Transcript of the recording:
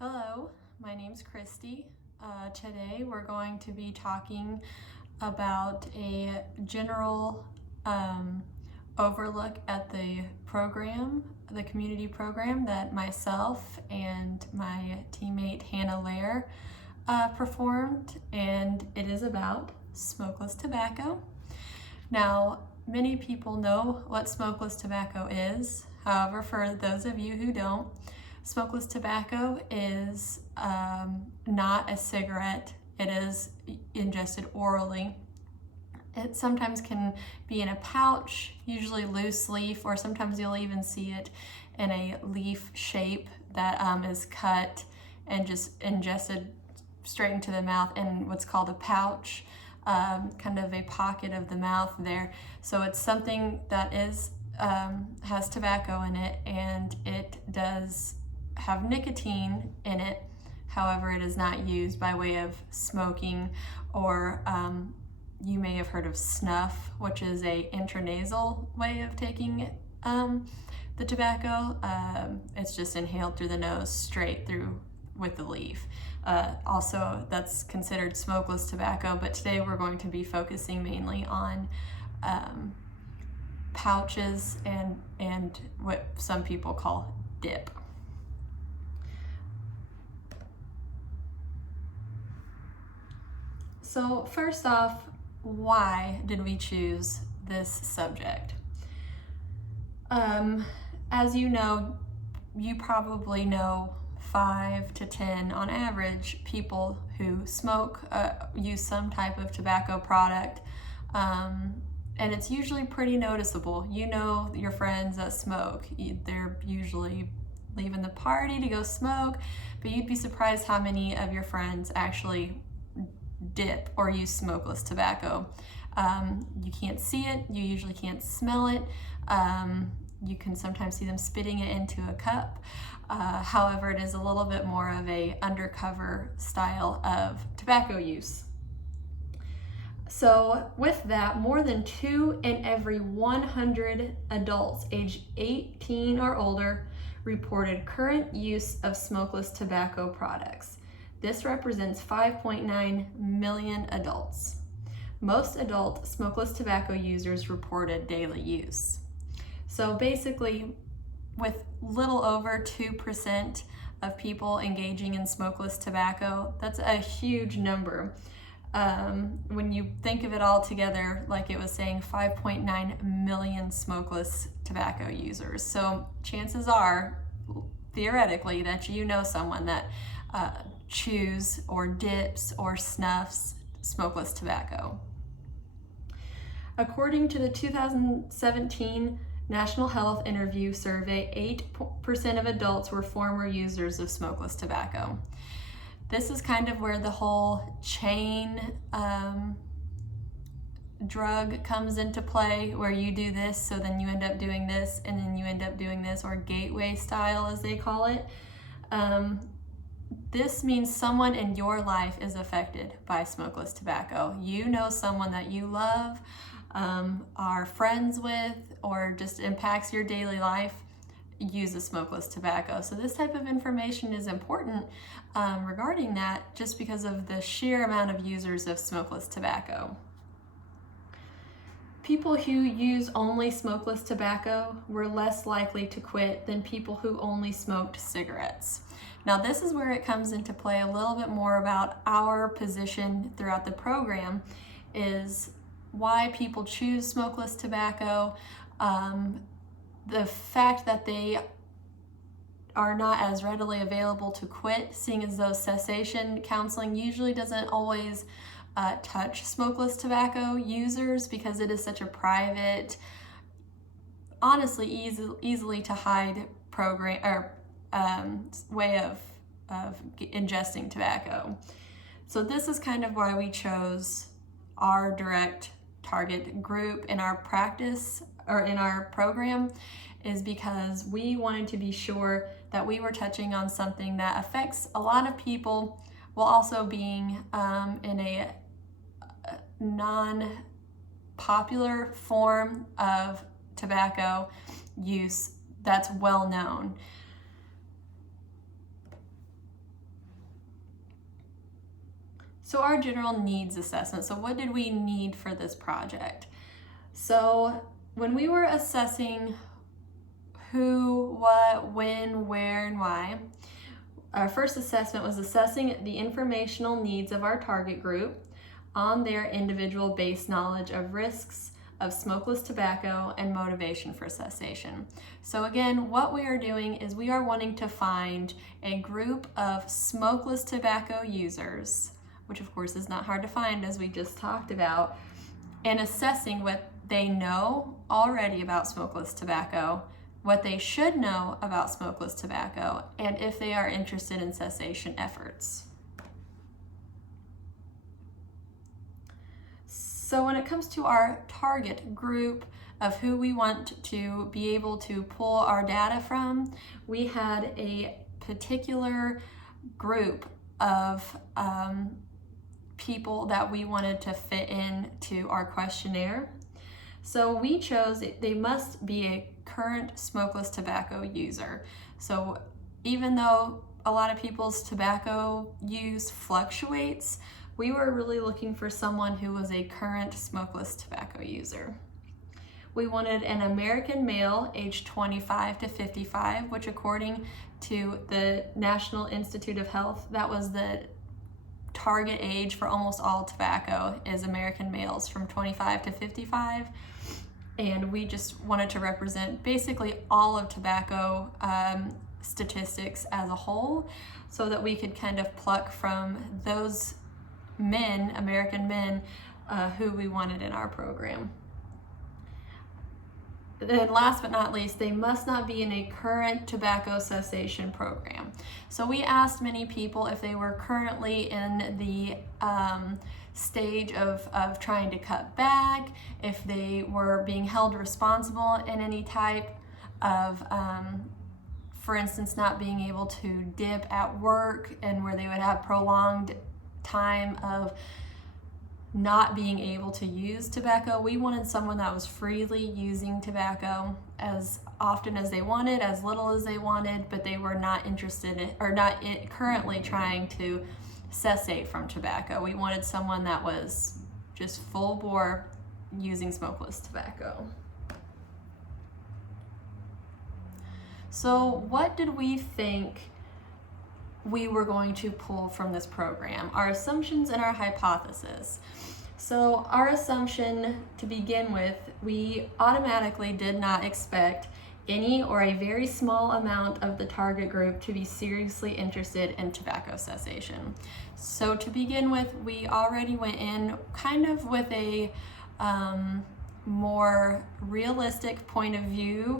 Hello, my name's Christy. Today we're going to be talking about a general overlook at the program, the community program that myself and my teammate Hannah Lair performed, and it is about smokeless tobacco. Now, many people know what smokeless tobacco is. However, for those of you who don't, smokeless tobacco is not a cigarette. It is ingested orally. It sometimes can be in a pouch, usually loose leaf, or sometimes you'll even see it in a leaf shape that is cut and just ingested straight into the mouth in what's called a pouch, kind of a pocket of the mouth there. So it's something that is has tobacco in it, and it does have nicotine in it. However, it is not used by way of smoking, or you may have heard of snuff, which is a intranasal way of taking the tobacco. It's just inhaled through the nose straight through with the leaf. Also, that's considered smokeless tobacco, but today we're going to be focusing mainly on pouches and what some people call dip. So first off, why did we choose this subject? As you know, you probably know 5 to 10 on average people who smoke, use some type of tobacco product, and it's usually pretty noticeable. You know your friends that smoke, they're usually leaving the party to go smoke, but you'd be surprised how many of your friends actually dip or use smokeless tobacco. You can't see it, you usually can't smell it. You can sometimes see them spitting it into a cup. However, it is a little bit more of a undercover style of tobacco use. So with that, more than 2 in every 100 adults aged 18 or older reported current use of smokeless tobacco products. This represents 5.9 million adults. Most adult smokeless tobacco users reported daily use. So basically, with little over 2% of people engaging in smokeless tobacco, that's a huge number. When you think of it all together, like it was saying, 5.9 million smokeless tobacco users. So chances are, theoretically, that you know someone that chews or dips or snuffs smokeless tobacco. According to the 2017 National Health Interview Survey, 8% of adults were former users of smokeless tobacco. This is kind of where the whole chain drug comes into play, where you do this, so then you end up doing this, and then you end up doing this, or gateway style as they call it. This means someone in your life is affected by smokeless tobacco. You know someone that you love, are friends with, or just impacts your daily life, uses smokeless tobacco. So this type of information is important regarding that, just because of the sheer amount of users of smokeless tobacco. People who use only smokeless tobacco were less likely to quit than people who only smoked cigarettes. Now, this is where it comes into play a little bit more about our position throughout the program, is why people choose smokeless tobacco, the fact that they are not as readily available to quit, seeing as though cessation counseling usually doesn't always touch smokeless tobacco users, because it is such a private, honestly easily to hide program or way of ingesting tobacco. So this is kind of why we chose our direct target group in our practice, or in our program, is because we wanted to be sure that we were touching on something that affects a lot of people, while also being in a non-popular form of tobacco use that's well known. So our general needs assessment. So what did we need for this project? So when we were assessing who, what, when, where, and why, our first assessment was assessing the informational needs of our target group on their individual base knowledge of risks of smokeless tobacco and motivation for cessation. So again, what we are doing is we are wanting to find a group of smokeless tobacco users, which of course is not hard to find as we just talked about, and assessing what they know already about smokeless tobacco, what they should know about smokeless tobacco, and if they are interested in cessation efforts. So when it comes to our target group of who we want to be able to pull our data from, we had a particular group of people that we wanted to fit into our questionnaire. So we chose they must be a current smokeless tobacco user. So even though a lot of people's tobacco use fluctuates, we were really looking for someone who was a current smokeless tobacco user. We wanted an American male aged 25 to 55, which according to the National Institute of Health, that was the target age for almost all tobacco, is American males from 25 to 55. And we just wanted to represent basically all of tobacco statistics as a whole, so that we could kind of pluck from those men, American men, who we wanted in our program. Then last but not least, they must not be in a current tobacco cessation program. So we asked many people if they were currently in the stage of trying to cut back, if they were being held responsible in any type of, for instance, not being able to dip at work, and where they would have prolonged time of not being able to use tobacco. We wanted someone that was freely using tobacco as often as they wanted, as little as they wanted, but they were not interested in, or not currently trying to cessate from tobacco. We wanted someone that was just full bore using smokeless tobacco. So what did we think we were going to pull from this program? Our assumptions and our hypothesis. So our assumption to begin with, we automatically did not expect any or a very small amount of the target group to be seriously interested in tobacco cessation. So to begin with, we already went in kind of with a more realistic point of view